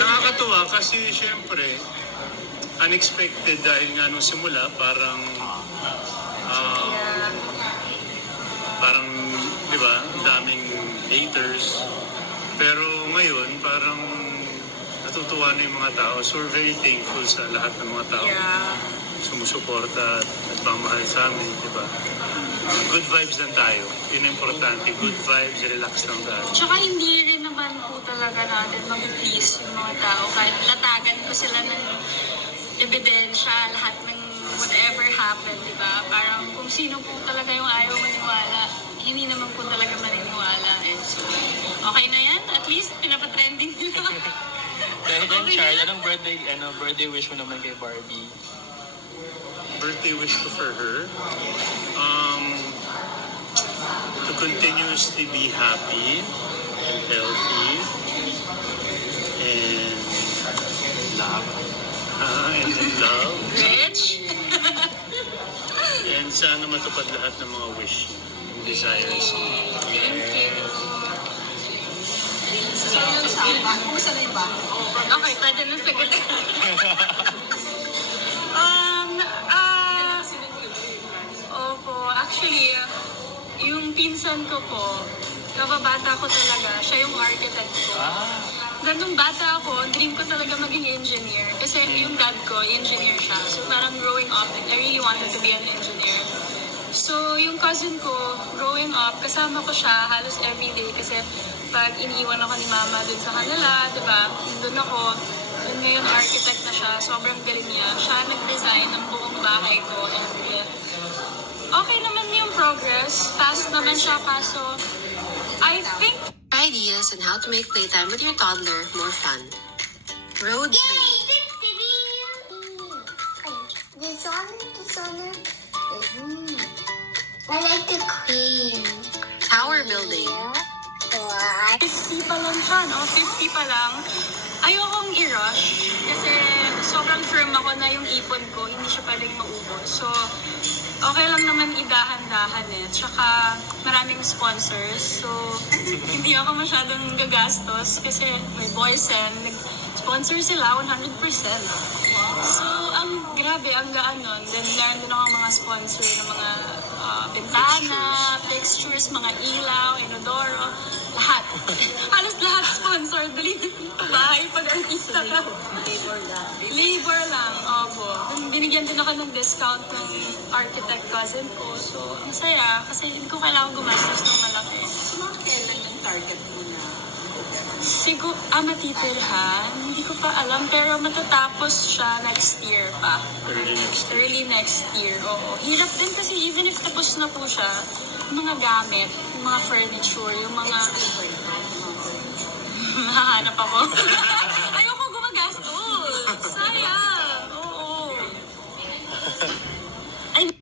Nakakatuwa kasi syempre, unexpected dahil nga nung simula, parang, parang, di ba, ang daming haters. Pero ngayon, parang natutuwa na yung mga tao. So we're very thankful sa lahat ng mga tao. Sumusuporta at nagmamahal sa amin, di ba? Good vibes lang tayo. Yun ang importante. Good vibes, relax lang tayo. Tsaka hindi rin naman po talaga natin mag-please yung mga tao. Kahit latagan ko sila ng ebidensya, lahat ng whatever happened, di ba? Parang kung sino po talaga yung ayaw maniwala, hindi naman po talaga maniniwala. And so, okay na yan. At least, pinapatrending nila. Dahil din, Charles, anong birthday wish mo naman kay Barbie? Birthday wish ko for her, to continuously be happy and healthy and love. And in love. Rich? And sana matupad lahat ng mga wish and desires. Thank you. So yung sapa, kumusta na yung ba? Okay, pwede na sagot. Opo, actually, yung pinsan ko po, kababata ko talaga, siya yung architect ko. Ganung bata ako, dream ko talaga maging engineer. Kasi yung dad ko, engineer siya. So parang growing up, I really wanted to be an engineer. So yung cousin ko, growing up, kasama ko siya halos everyday. Kasi pag iniiwan ako ni mama dun sa kanila, diba, dun ako, and ngayon architect na siya, sobrang galing niya. Siya nag-design ng buong bahay ko. And okay naman yung progress. Fast naman siya, kaso I think Ideas on how to make playtime with your toddler more fun. Road trip. This one. I like the queen. Tower building. What? 50 pa lang siya, no? 50 pa lang. Ayokong i-rush kasi sobrang firm ako na yung ipon ko, hindi siya pwedeng maubos. So, okay lang naman idahan-dahan eh. Tsaka maraming sponsors. So, hindi ako masyadong gagastos kasi may Boysen, nag-sponsor sila 100%. So, ang grabe, ang gaan nun. Then, meron din ako mga sponsor ng mga bintana, fixtures, mga ilaw, inodoro, lahat. Halos lahat sponsor. Dali bahay pag artista ka. Labor lang, opo. Binigyan din ako ng discount ng architect cousin ko. So, ang saya kasi hindi ko kailangan gumastos ng malaki. So mga kailan yung target mo na? Siguro, matitirhan? Hindi ko pa alam. Pero matatapos siya next year pa. Early next year. Early next year, oo. Hirap din kasi even if tapos na po siya, yung mga gamit, yung mga furniture, yung mga... Mahahanap ako.